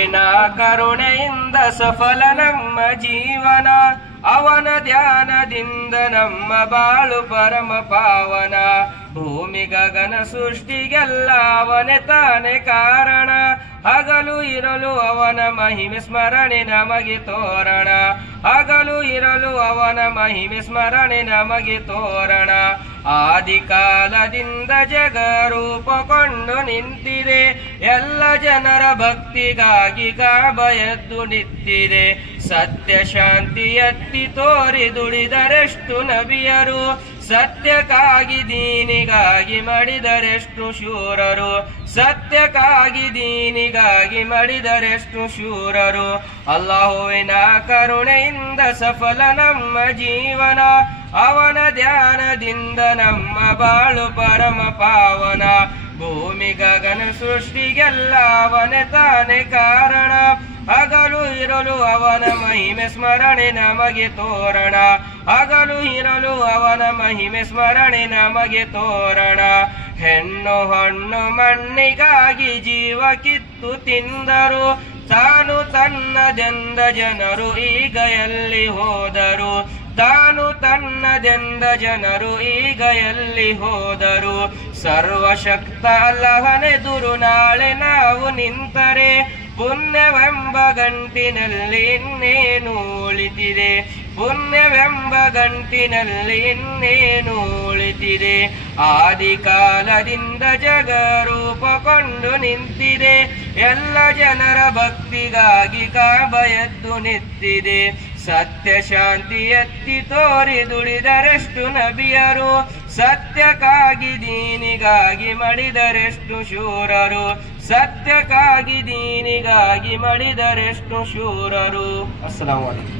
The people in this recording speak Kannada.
ಅಲ್ಲಾಹುವಿನ ಕರುಣೆಯಿಂದ ಸಫಲ ನಮ್ಮ ಜೀವನ, ಅವನ ಧ್ಯಾನದಿಂದ ನಮ್ಮ ಬಾಳು ಪರಮ ಪಾವನ. ಭೂಮಿ ಗಗನ ಸೃಷ್ಟಿಗೆಲ್ಲ ಅವನೇ ತಾನೇ ಕಾರಣ, ಹಗಲು ಇರಲು ಅವನ ಮಹಿಮೆ ಸ್ಮರಣೆ ನಮಗೆ ತೋರಣ, ಹಗಲು ಇರಲು ಅವನ ಮಹಿಮೆ ಸ್ಮರಣೆ ನಮಗೆ ತೋರಣ. ಆದಿಕಾಲದಿಂದ ಜಗ ರೂಪುಕೊಂಡು ನಿಂತಿದೆ, ಎಲ್ಲ ಜನರ ಭಕ್ತಿಗಾಗಿ ಕಾಬ ಎದ್ದು ನಿಂತಿದೆ. ಸತ್ಯ ಶಾಂತಿ ಎತ್ತಿ ತೋರಿ ದುಡಿದರೆಷ್ಟು ನಬಿಯರು, ಸತ್ಯಕ್ಕಾಗಿ ದೀನಿಗಾಗಿ ಮಡಿದರೆಷ್ಟು ಶೂರರು, ಸತ್ಯಕ್ಕಾಗಿ ದೀನಿಗಾಗಿ ಮಡಿದರೆಷ್ಟು ಶೂರರು. ಅಲ್ಲಾಹುವಿನ ಕರುಣೆಯಿಂದ ಸಫಲ ನಮ್ಮ ಜೀವನ, ಅವನ ಧ್ಯಾನದಿಂದ ನಮ್ಮ ಬಾಳು ಪರಮ ಪಾವನ. ಭೂಮಿ ಗಗನ ಸೃಷ್ಟಿಗೆಲ್ಲ ಅವನೇ ತಾನೇ ಕಾರಣ, ಹಗಲು ಇರಲು ಅವನ ಮಹಿಮೆ ಸ್ಮರಣೆ ನಮಗೆ ತೋರಣ, ಹಗಲು ಇರಲು ಅವನ ಮಹಿಮೆ ಸ್ಮರಣೆ ನಮಗೆ ತೋರಣ. ಹೆಣ್ಣು ಹಣ್ಣು ಮಣ್ಣಿಗಾಗಿ ಜೀವ ಕಿತ್ತು ತಿಂದರು, ತಾನು ತನ್ನದೆಂದ ಜನರು ಈಗ ಎಲ್ಲಿ ಹೋದರು, ತಾನು ತನ್ನದೆಂದ ಜನರು ಈಗ ಎಲ್ಲಿ ಹೋದರು. ಸರ್ವಶಕ್ತ ಅಲ್ಲಹನೆದುರು ನಾಳೆ ನಾವು ನಿಂತರೆ, ಪುಣ್ಯವೆಂಬ ಗಂಟಿನಲ್ಲಿ ಇನ್ನೇನು ಉಳಿತಿದೆ, ಪುಣ್ಯವೆಂಬ ಗಂಟಿನಲ್ಲಿ ಇನ್ನೇನು ಉಳಿತಿದೆ. ಆದಿಕಾಲದಿಂದ ಜಗ ರೂಪುಕೊಂಡು ನಿಂತಿದೆ, ಎಲ್ಲ ಜನರ ಭಕ್ತಿಗಾಗಿ ಕಾಬ ಎದ್ದು ನಿಂತಿದೆ. ಸತ್ಯ ಶಾಂತಿ ಎತ್ತಿ ತೋರಿ ದುಡಿದರೆಷ್ಟು ನಬಿಯರು, ಸತ್ಯಕ್ಕಾಗಿ ದೀನಿಗಾಗಿ ಮಡಿದರೆಷ್ಟು ಶೂರರು, ಸತ್ಯಕ್ಕಾಗಿ ದೀನಿಗಾಗಿ ಮಡಿದರೆಷ್ಟು ಶೂರರು. ಅಸ್ಸಲಾಮು ಅಲೈಕುಂ.